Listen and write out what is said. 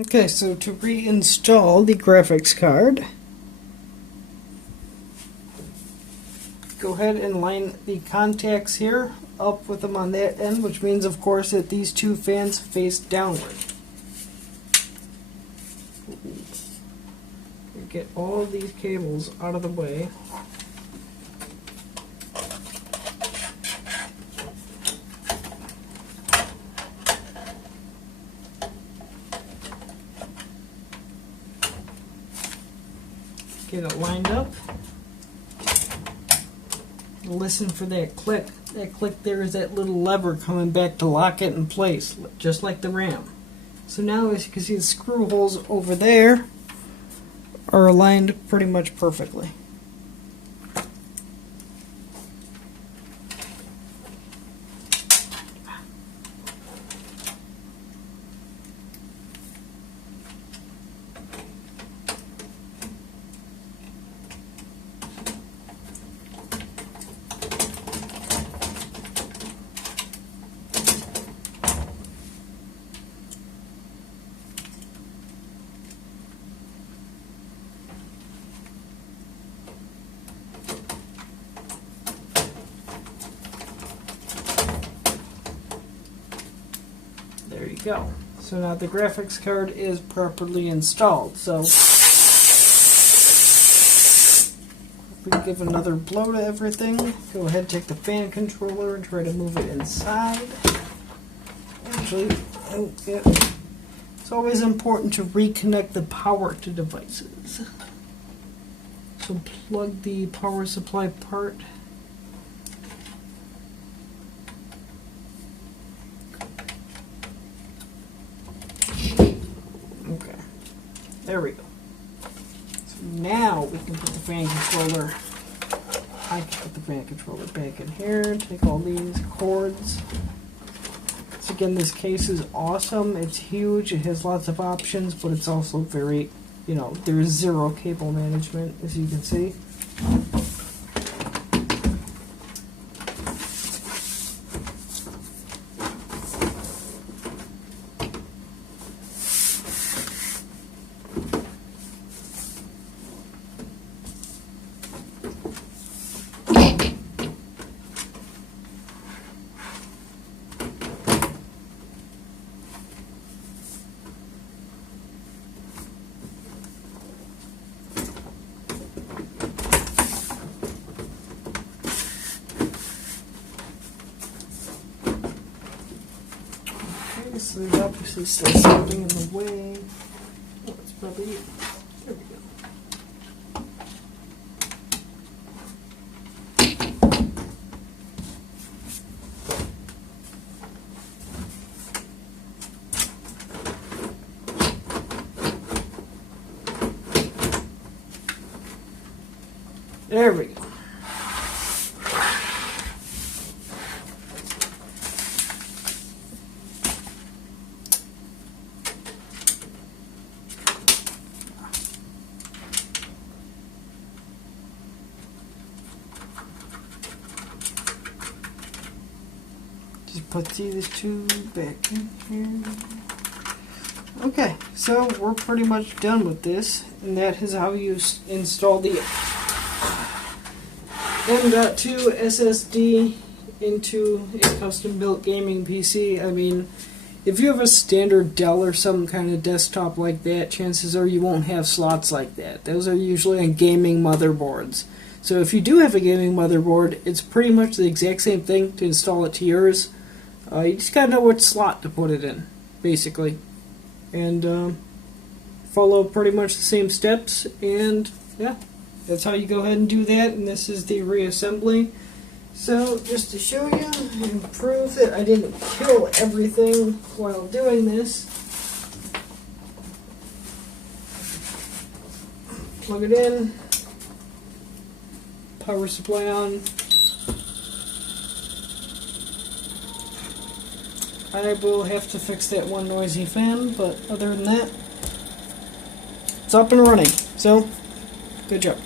Okay, so to reinstall the graphics card, go ahead and line the contacts here up with them on that end, which means, of course, that these two fans face downward. Get all of these cables out of the way. Get it lined up. Listen for that click. That click there is that little lever coming back to lock it in place, just like the RAM. So now, as you can see, the screw holes over there are aligned pretty much perfectly. There you go. So now the graphics card is properly installed. So if we give another blow to everything, go ahead and take the fan controller and try to move it inside. Actually, it's always important to reconnect the power to devices. So plug the power supply part. Okay, there we go. So now we can put the fan controller, I can put the fan controller back in here, take all these cords. So again, this case is awesome. It's huge, it has lots of options, but it's also very, there's zero cable management, as you can see. So there's obviously still something in the way. Oh, it's probably it. There we go. There we go. Just put these two back in here. Okay, so we're pretty much done with this, and that is how you install the M.2 SSD into a custom-built gaming PC. I mean, if you have a standard Dell or some kind of desktop like that, chances are you won't have slots like that. Those are usually on gaming motherboards. So if you do have a gaming motherboard, it's pretty much the exact same thing to install it to yours. You just gotta know which slot to put it in, basically. And follow pretty much the same steps, and yeah, that's how you go ahead and do that. And this is the reassembly. So just to show you and prove that I didn't kill everything while doing this, plug it in, power supply on. I will have to fix that one noisy fan, but other than that, it's up and running. So, good job.